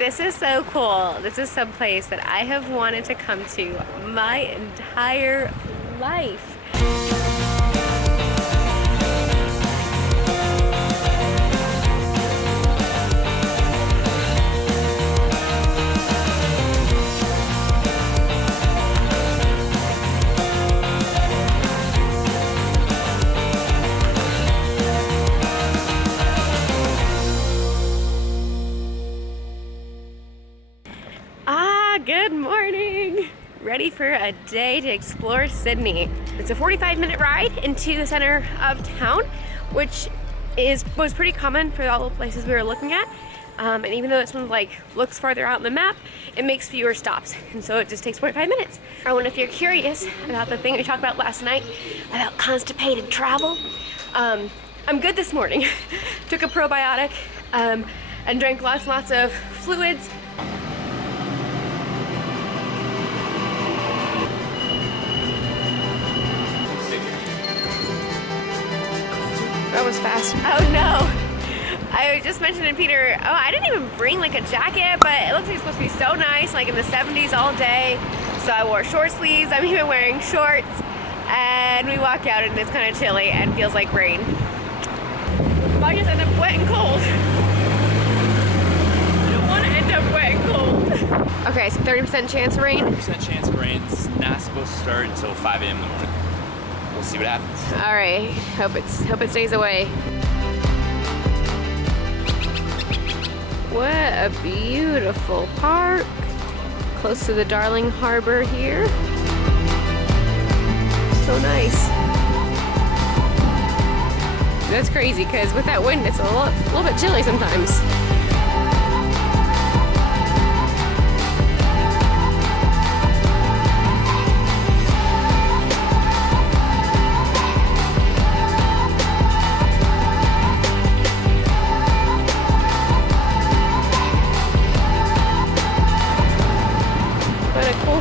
This is so cool. This is some place that I have wanted to come to my entire life. Good morning! Ready for a day to explore Sydney. It's a 45-minute ride into the center of town, which was pretty common for all the places we were looking at. And even though this one looks farther out on the map, it makes fewer stops, and so it just takes 45 minutes. And if you're curious about the thing we talked about last night about constipated travel, I'm good this morning. Took a probiotic and drank lots and lots of fluids. That was fast. Oh no! I was just mentioning to Peter, I didn't even bring a jacket, but it looks like it's supposed to be so nice, in the 70s all day. So I wore short sleeves, I'm even wearing shorts, and we walk out and it's kind of chilly and feels like rain. Might just end up wet and cold. I don't want to end up wet and cold. Okay, so 30% chance of rain? 30% chance of rain. It's not supposed to start until 5 a.m. in the morning. We'll see what happens. All right, hope it stays away. What a beautiful park. Close to the Darling Harbor here. So nice. That's crazy because with that wind, it's a little bit chilly sometimes.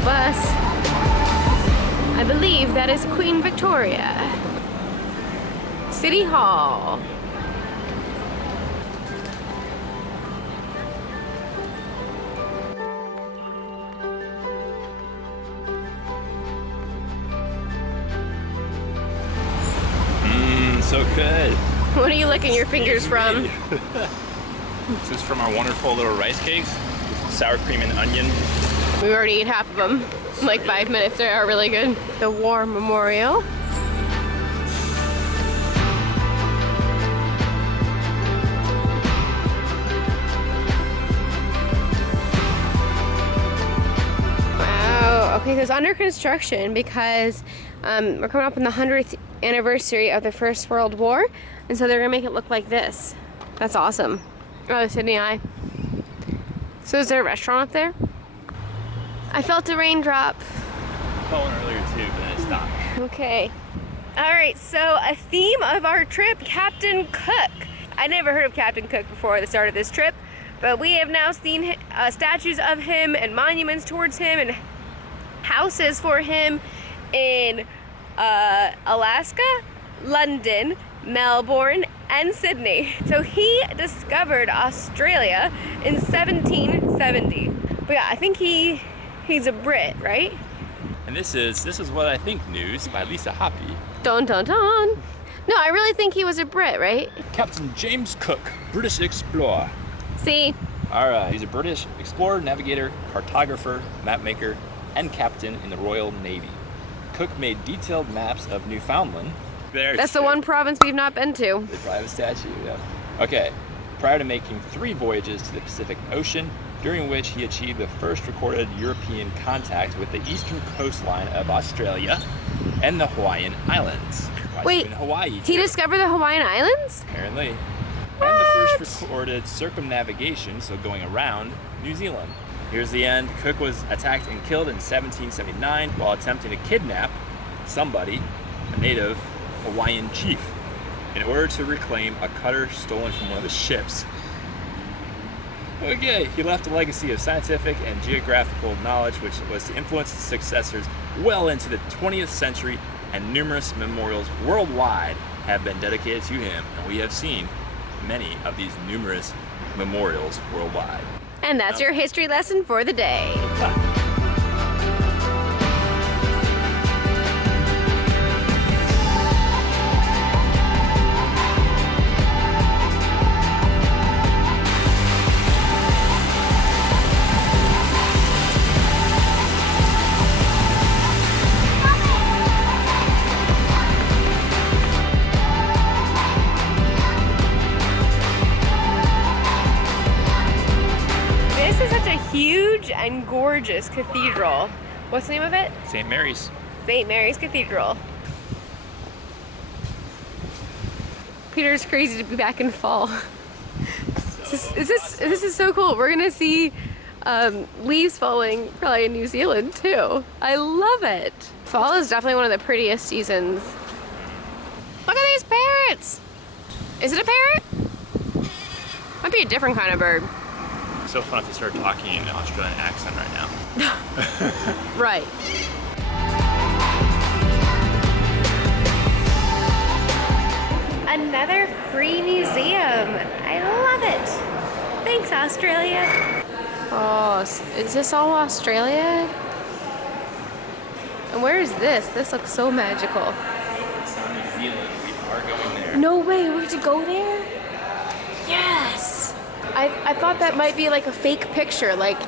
Bus. I believe that is Queen Victoria. City Hall. So good. What are you licking your fingers from? This is from our wonderful little rice cakes. Sour cream and onion. We already ate half of them. 5 minutes. They are really good. The War Memorial. Wow. Okay, so it's under construction because we're coming up on the 100th anniversary of the First World War, and so they're gonna make it look like this. That's awesome. Oh, the Sydney Eye. So is there a restaurant up there? I felt a raindrop. I felt one earlier too, but then it stopped. Okay. All right, so a theme of our trip, Captain Cook. I never heard of Captain Cook before the start of this trip, but we have now seen statues of him and monuments towards him and houses for him in Alaska, London, Melbourne, and Sydney. So he discovered Australia in 1770. But yeah, I think he's a Brit, right? And this is What I Think News by Lisa Hoppe. Dun dun dun. No, I really think he was a Brit, right? Captain James Cook, British explorer. See? All right, he's a British explorer, navigator, cartographer, mapmaker, and captain in the Royal Navy. Cook made detailed maps of Newfoundland. That's the one province we've not been to. The private statue, yeah. Okay, prior to making 3 voyages to the Pacific Ocean, during which he achieved the first recorded European contact with the eastern coastline of Australia and the Hawaiian Islands. Wait, Hawaii he discovered the Hawaiian Islands? Apparently. What? And the first recorded circumnavigation, so going around New Zealand. Here's the end. Cook was attacked and killed in 1779 while attempting to kidnap somebody, a native Hawaiian chief, in order to reclaim a cutter stolen from one of the ships. Okay, he left a legacy of scientific and geographical knowledge which was to influence his successors well into the 20th century, and numerous memorials worldwide have been dedicated to him, and we have seen many of these numerous memorials worldwide. And that's your history lesson for the day. Huge and gorgeous cathedral. What's the name of it? St. Mary's. St. Mary's Cathedral. Peter's crazy to be back in fall. This is so cool. We're gonna see leaves falling probably in New Zealand too. I love it. Fall is definitely one of the prettiest seasons. Look at these parrots. Is it a parrot? Might be a different kind of bird. So fun if they start talking in an Australian accent right now. Right. Another free museum. I love it. Thanks, Australia. Oh, is this all Australia? And where is this? This looks so magical. It's New Zealand. We are going there. No way, we have to go there? Yes. I thought that might be like a fake picture, like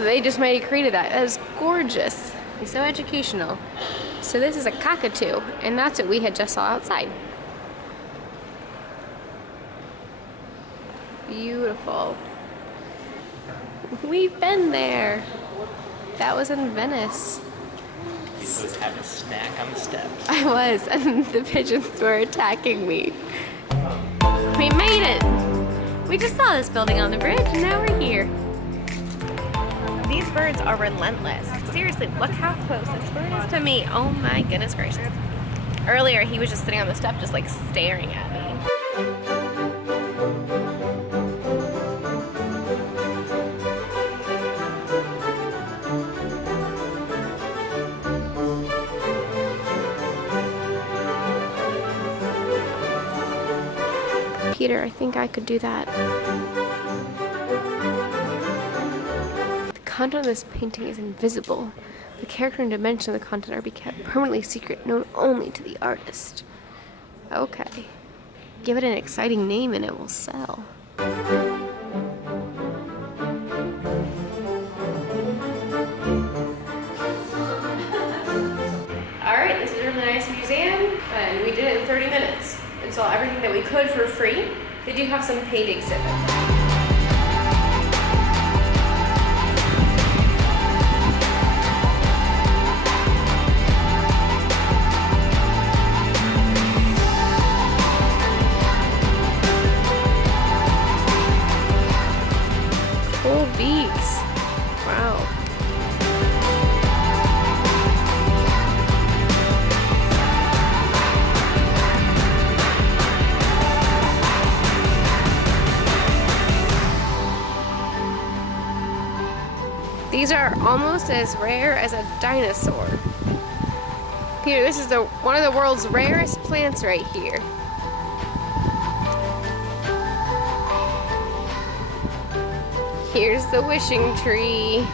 they just might have created that. That is gorgeous. It's so educational. So this is a cockatoo, and that's what we had just saw outside. Beautiful. We've been there. That was in Venice. He was having a snack on the steps. I was, and the pigeons were attacking me. We made it! We just saw this building on the bridge, and now we're here. These birds are relentless. Seriously, look how close this bird is to me. Oh my goodness gracious. Earlier, he was just sitting on the step, just like staring at me. Peter, I think I could do that. The content of this painting is invisible. The character and dimension of the content are be kept permanently secret, known only to the artist. Okay. Give it an exciting name and it will sell. Alright, this is a really nice museum, and we did it in 30 minutes. And saw everything that we could for free. They do have some paid exhibits. Cool beaks. Wow. These are almost as rare as a dinosaur. Peter, this is one of the world's rarest plants right here. Here's the wishing tree.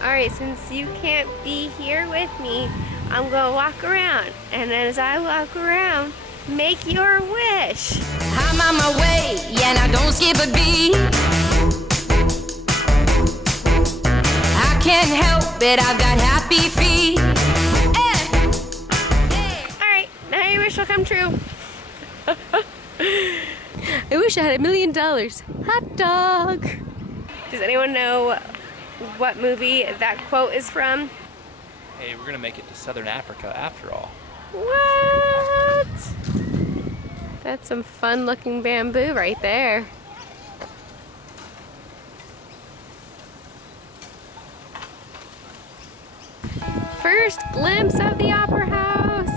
Alright, since you can't be here with me, I'm gonna walk around. And as I walk around, make your wish. I'm on my way, yeah, now don't skip a beat. I can't help it, I've got happy feet. Alright, now your wish will come true. I wish I had $1 million. Hot dog. Does anyone know what movie that quote is from? Hey, we're gonna make it to Southern Africa after all. What? That's some fun looking bamboo right there. First glimpse of the Opera House.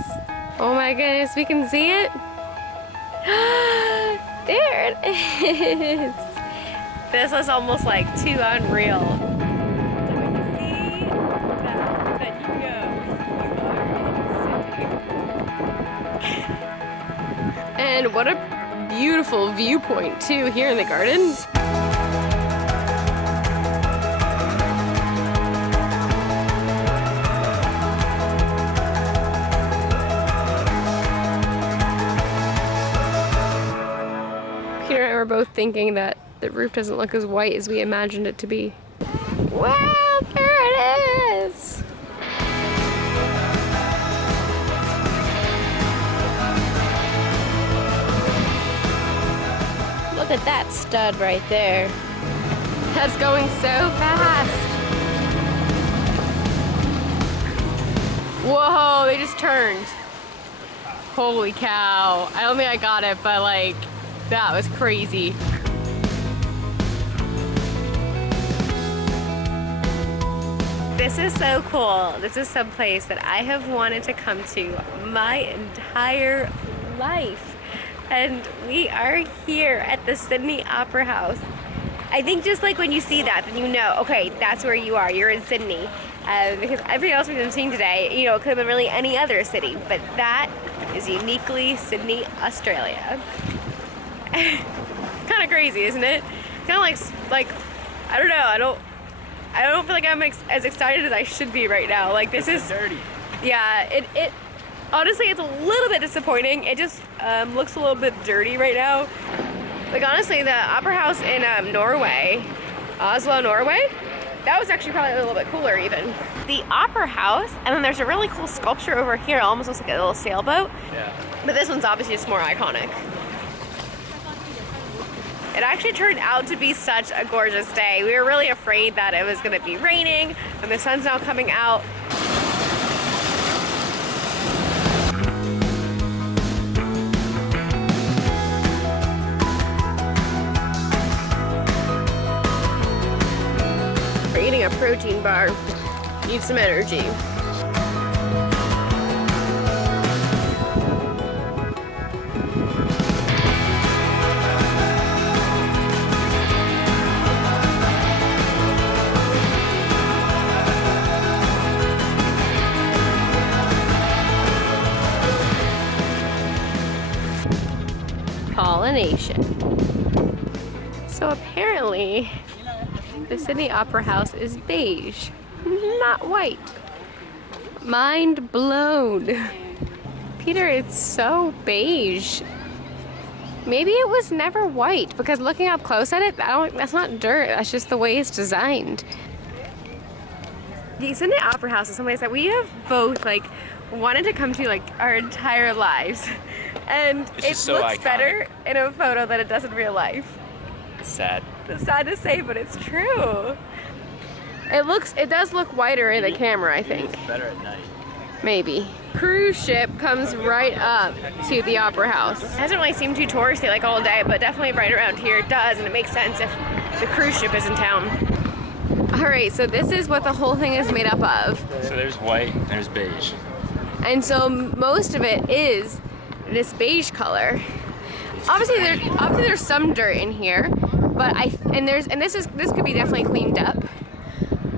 Oh my goodness, we can see it. There it is. This is almost like too unreal. So when you see that, then you know you are in Sydney. And what a beautiful viewpoint too here in the gardens. Peter and I were both thinking that the roof doesn't look as white as we imagined it to be. Wow, there it is! Look at that stud right there. That's going so fast. Whoa, they just turned. Holy cow. I don't think I got it, but like, that was crazy. This is so cool. This is some place that I have wanted to come to my entire life. And we are here at the Sydney Opera House. I think just like when you see that, then you know, okay, that's where you are. You're in Sydney. Because everything else we've been seeing today, you know, it could have been really any other city, but that is uniquely Sydney, Australia. Kind of crazy, isn't it? Kind of like I don't know. I don't feel like I'm as excited as I should be right now. Like this is dirty. Yeah, it honestly, it's a little bit disappointing. It just looks a little bit dirty right now. Like honestly, the opera house in Norway, Oslo, Norway, that was actually probably a little bit cooler even. The opera house, and then there's a really cool sculpture over here. It almost looks like a little sailboat. Yeah. But this one's obviously just more iconic. It actually turned out to be such a gorgeous day. We were really afraid that it was gonna be raining, and the sun's now coming out. We're eating a protein bar. Need some energy. Pollination. So apparently, the Sydney Opera House is beige, not white. Mind blown. Peter, it's so beige. Maybe it was never white, because looking up close at it, that's not dirt, that's just the way it's designed. The Sydney Opera House is someplace that we have both like wanted to come to like our entire lives. And it so looks iconic. better in a photo than it does in real life. It's sad. It's sad to say, but it's true. It does look whiter in the camera, I think. It's better at night. Maybe. Cruise ship comes right up to the Opera House. It doesn't really seem too touristy like all day, but definitely right around here it does, and it makes sense if the cruise ship is in town. All right, so this is what the whole thing is made up of. So there's white, and there's beige. And so most of it is this beige color. Obviously there's some dirt in here, but this could be definitely cleaned up.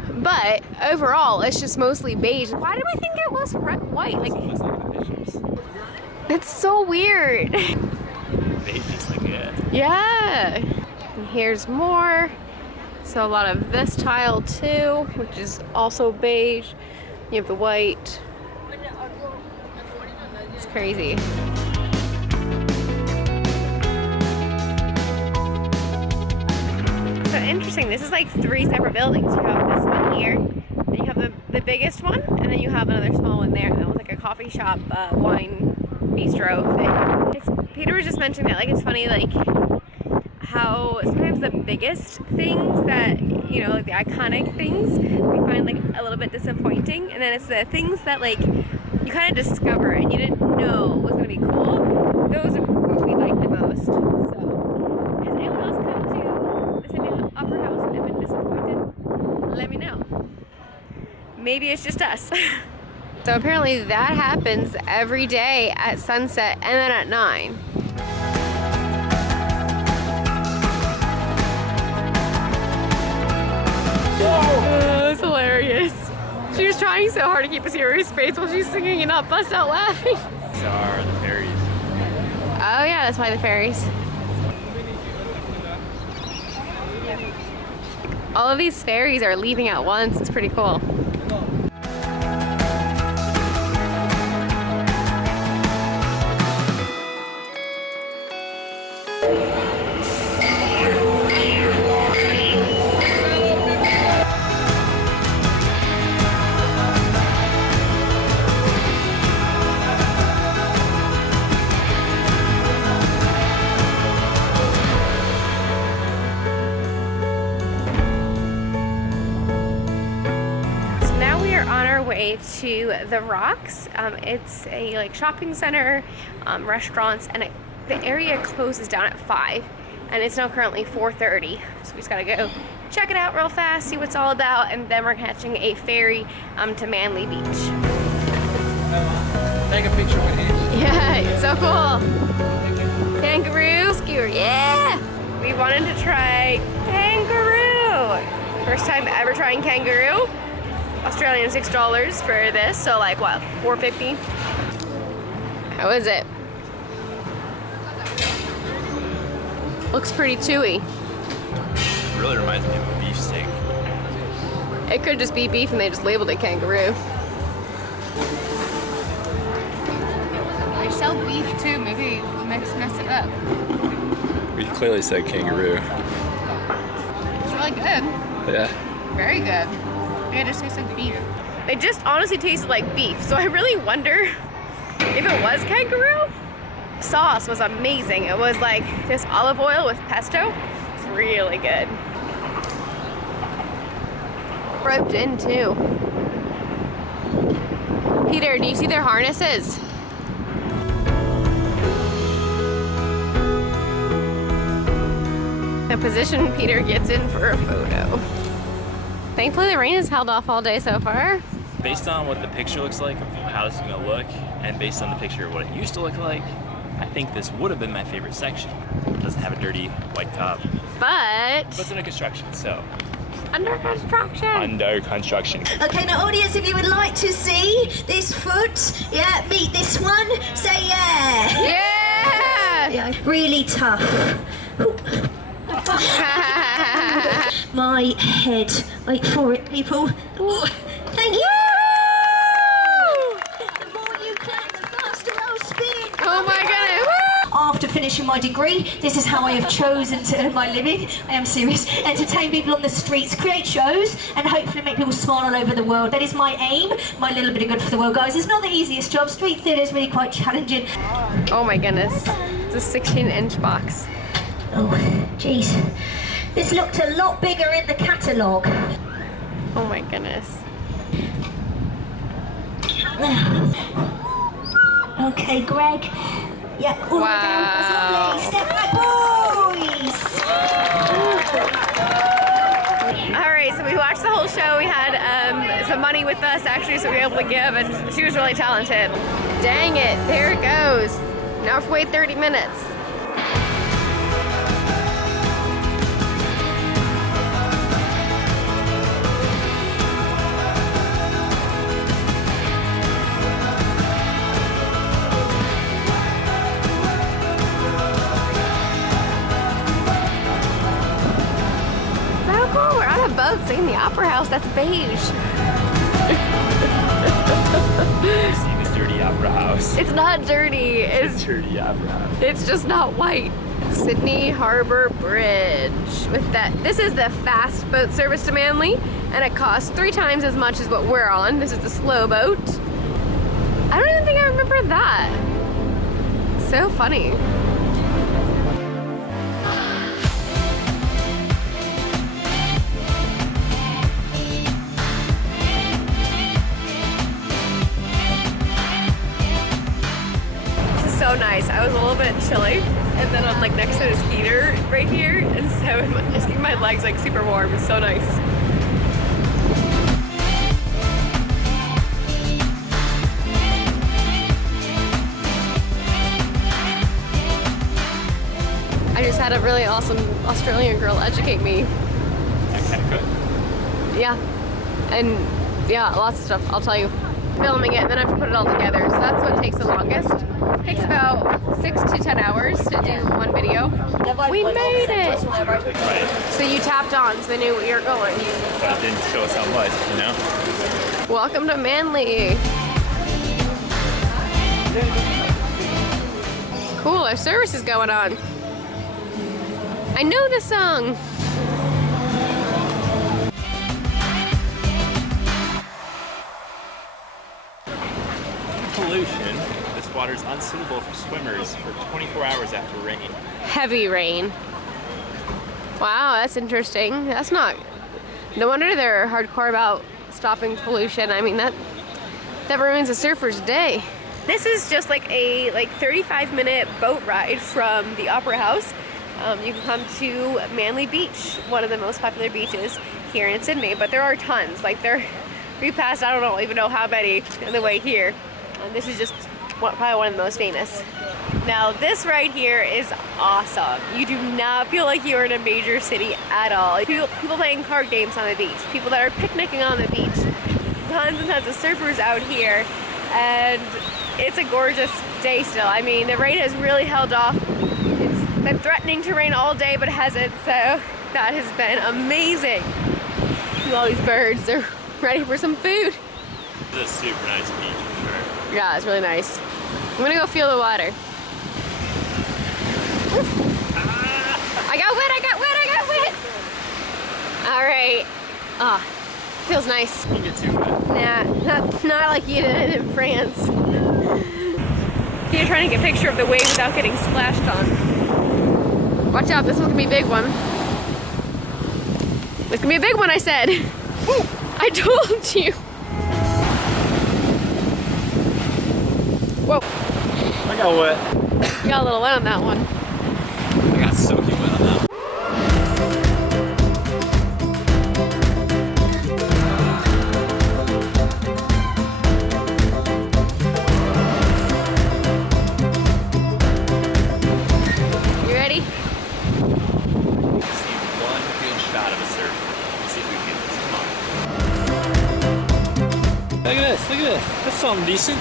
But overall, it's just mostly beige. Why did we think it was white? Like, Almost like the pictures. it's so weird. Beige is like it. Yeah. And here's more. So a lot of this tile too, which is also beige. You have the white. It's crazy. So interesting, this is like 3 separate buildings. You have this one here, then you have the biggest one, and then you have another small one there. That was like a coffee shop, wine bistro thing. Peter was just mentioning that, like, it's funny, like, how sometimes the biggest things that, you know, like the iconic things, we find like a little bit disappointing, and then it's the things that like you kind of discover and you didn't know was gonna be cool. Those are what we like the most. So, has anyone else come to the Sydney Opera House and been disappointed? Let me know. Maybe it's just us. So apparently that happens every day at sunset and then at 9. That's hilarious. She was trying so hard to keep a serious face while she's singing and not bust out laughing. These are the ferries. Oh yeah, that's why the ferries. All of these ferries are leaving at once. It's pretty cool. To the Rocks. It's a like shopping center, restaurants, and the area closes down at 5, and it's now currently 4:30. So we just gotta go check it out real fast, see what it's all about, and then we're catching a ferry to Manley Beach. Take a picture with it. Yeah, it's so cool. Kangaroo skewer, yeah! We wanted to try kangaroo. First time ever trying kangaroo. Australian $6 for this, so like what, $4.50? How is it? Looks pretty chewy. It really reminds me of a beef steak. It could just be beef and they just labeled it kangaroo. They sell beef too, maybe mess it up. We clearly said kangaroo. It's really good. Yeah. Very good. It just tastes like beef. It just honestly tasted like beef, so I really wonder if it was kangaroo. Sauce was amazing. It was like this olive oil with pesto. It's really good. Roped in too. Peter, do you see their harnesses? The position Peter gets in for a photo. Thankfully the rain has held off all day so far. Based on what the picture looks like of how this is gonna look, and based on the picture of what it used to look like, I think this would have been my favorite section. It doesn't have a dirty white top, but it's under construction, so. Under construction. Under construction. Okay, now audience, if you would like to see this foot, yeah, meet this one, say yeah. Yeah! Yeah, really tough. My head. Wait for it, people. Ooh, thank you. The more you clap, the faster I'll spin. Oh my goodness. Woo! After finishing my degree, this is how I have chosen to earn my living. I am serious. Entertain people on the streets, create shows, and hopefully make people smile all over the world. That is my aim, my little bit of good for the world, guys. It's not the easiest job. Street theatre is really quite challenging. Oh my goodness. It's a 16-inch box. Oh, jeez. This looked a lot bigger in the catalogue. Oh my goodness. Okay, Greg. Yeah, all the way down. That's lovely. Step back, boys. All right, so we watched the whole show. We had some money with us actually, so we were able to give, and she was really talented. Dang it, there it goes. Now we have to wait 30 minutes. Boat singing the Opera House. That's beige. See this dirty opera house. It's not dirty. It's dirty opera house. It's just not white. Sydney Harbor Bridge. With that, this is the fast boat service to Manley, and it costs 3 times as much as what we're on. This is the slow boat. I don't even think I remember that. So funny. So nice. I was a little bit chilly, and then I'm like next to this heater right here, and so it's keeping my legs like super warm. It's so nice. I just had a really awesome Australian girl educate me. Okay, good. Yeah, and yeah, lots of stuff. I'll tell you. filming it, and then I have to put it all together. So that's what takes the longest. It takes about 6 to 10 hours to do one video. We made it! Right. So you tapped on, so they knew where you were going. But it didn't show us how much, you know? Welcome to Manley. Cool, our service is going on. I know this song. Pollution. This water is unsuitable for swimmers for 24 hours after rain. Heavy rain. Wow, that's interesting. That's not... No wonder they're hardcore about stopping pollution. I mean, that ruins a surfer's day. This is just like a 35-minute boat ride from the Opera House. You can come to Manley Beach, one of the most popular beaches here in Sydney, but there are tons. Like we passed, I don't even know how many on the way here. And this is just probably one of the most famous. Now this right here is awesome. You do not feel like you're in a major city at all. People playing card games on the beach, people that are picnicking on the beach, tons and tons of surfers out here, and it's a gorgeous day still. I mean, the rain has really held off. It's been threatening to rain all day, but it hasn't, so that has been amazing. Look at all these birds, they're ready for some food. This is a super nice beach for sure. Yeah, it's really nice. I'm gonna go feel the water. I got wet. All right. Ah, feels nice. You get too wet. Nah, not like you did in France. You're trying to get a picture of the wave without getting splashed on. Watch out, this one's gonna be a big one. It's gonna be a big one, I said. I told you. Whoa. I got wet. You got a little wet on that one. I got soaking wet on that one. You ready? Just need one good shot of a surf. Let's see if we can get this. Come on. Look at this. That's something decent.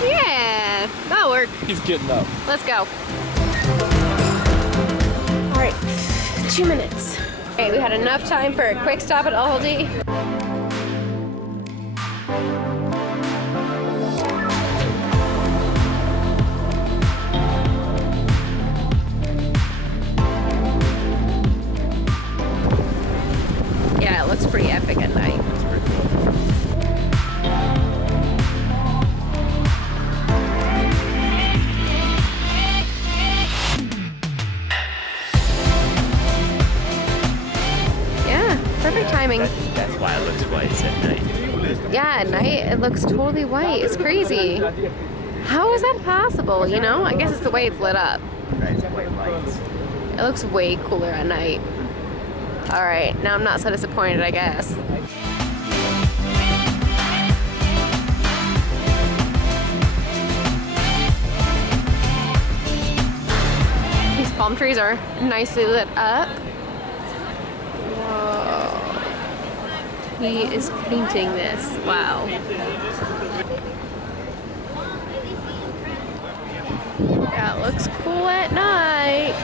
Yeah, that'll work. He's getting up. Let's go. All right, 2 minutes. Okay, we had enough time for a quick stop at Aldi. Yeah, it looks pretty epic at night. That's pretty cool. Perfect timing. That's why it looks white at night. Yeah, at night it looks totally white. It's crazy. How is that possible, you know? I guess it's the way it's lit up. Right, it's white lights. It looks way cooler at night. All right, now I'm not so disappointed, I guess. These palm trees are nicely lit up. Whoa. He is painting this. Wow. Yeah, it looks cool at night.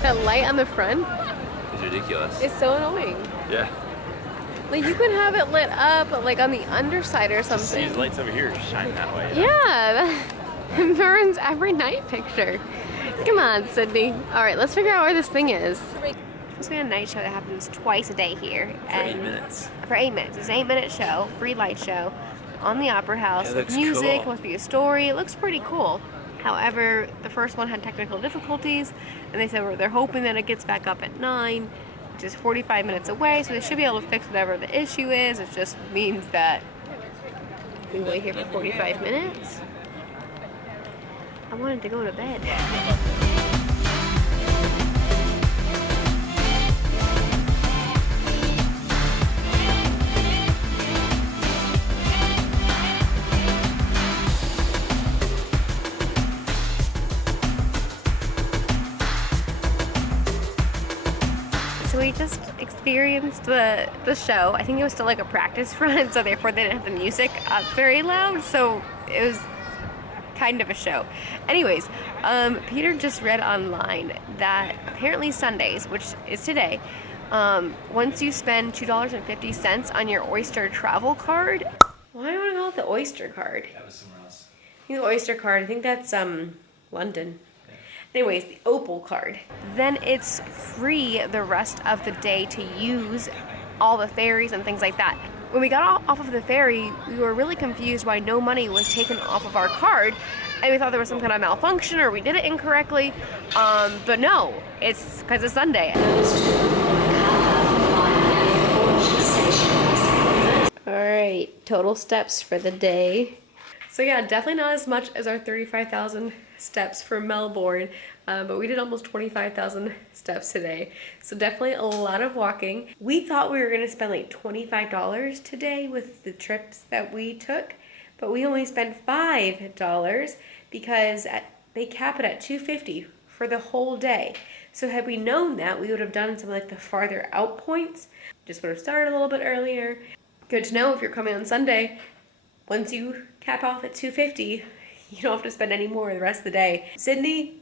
That light on the front It's ridiculous. is so annoying. Yeah. Like you can have it lit up like on the underside or See, something. these lights over here shine that way. Yeah, that ruins every night picture. Come on, Sydney. All right, let's figure out where this thing is. It's been a night show that happens twice a day here. For 8 minutes. For 8 minutes. It's an 8-minute show, free light show on the Opera House. It looks Music, cool. must be a story. It looks pretty cool. However, the first one had technical difficulties, and they said they're hoping that it gets back up at 9, which is 45 minutes away, so they should be able to fix whatever the issue is. It just means that we wait here for 45 minutes. I wanted to go to bed. we just experienced the show. I think it was still like a practice run, so therefore they didn't have the music up very loud, so it was kind of a show. Anyways, Peter just read online that apparently Sundays, which is today, once you spend $2.50 on your Oyster travel card, why do I want to call it the Oyster card? That was somewhere else. The Oyster card, I think that's London. Anyways, the Opal card. Then it's free the rest of the day to use all the ferries and things like that. When we got off of the ferry, we were really confused why no money was taken off of our card, and we thought there was some kind of malfunction or we did it incorrectly. But no, it's because it's Sunday. All right, total steps for the day. So yeah, definitely not as much as our 35,000 steps for Melbourne, but we did almost 25,000 steps today. So definitely a lot of walking. We thought we were gonna spend like $25 today with the trips that we took, but we only spent $5 because they cap it at $2.50 for the whole day. So had we known that, we would have done some like the farther out points. Just would have started a little bit earlier. Good to know if you're coming on Sunday. Once you cap off at $2.50, you don't have to spend any more the rest of the day. Sydney,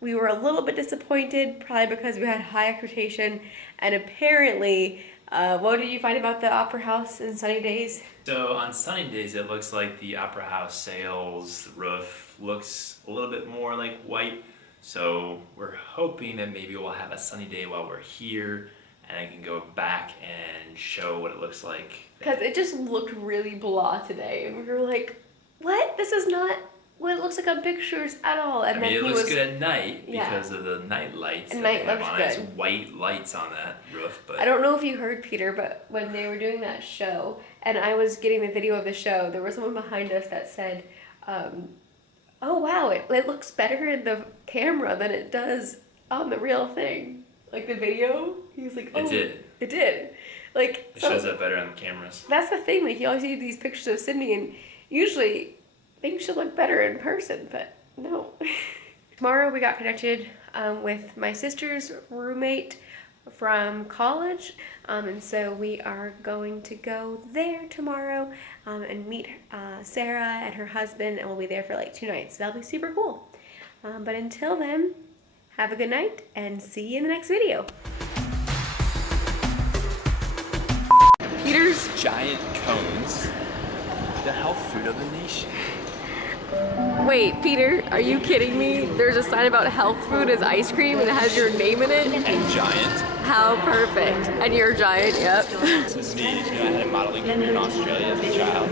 we were a little bit disappointed, probably because we had high expectation, and apparently, what did you find about the Opera House in sunny days? So on sunny days, it looks like the Opera House sails, the roof looks a little bit more like white. So we're hoping that maybe we'll have a sunny day while we're here, and I can go back and show what it looks like. Because it just looked really blah today, and we were like, what? This is not what it looks like on pictures at all. And I mean, then it looks good at night yeah, because of the night lights. and that night they have looks on it. It's good. white lights on that roof, but I don't know if you heard, Peter, but when they were doing that show, and I was getting the video of the show, there was someone behind us that said, oh wow, it looks better in the camera than it does on the real thing. Like the video, he was like, oh. It did. It did. Like, It shows up better on the cameras. That's the thing, like you always see these pictures of Sydney, and usually things should look better in person, but no. Tomorrow we got connected with my sister's roommate from college, and so we are going to go there tomorrow and meet Sarah and her husband, and we'll be there for like 2 nights. So that'll be super cool. But until then, have a good night and see you in the next video. Peter's Giant cones, the health food of the nation. Wait, Peter, are you kidding me? There's a sign about health food as ice cream and it has your name in it? And giant. How perfect. And you're giant, yep. This is me. You know, I had a modeling career in Australia as a child.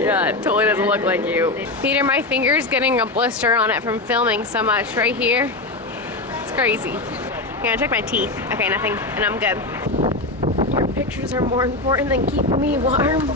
Yeah, it totally doesn't look like you. Peter, my finger's getting a blister on it from filming so much right here. It's crazy. I'm gonna check my teeth. Okay, nothing, and I'm good. Your pictures are more important than keeping me warm.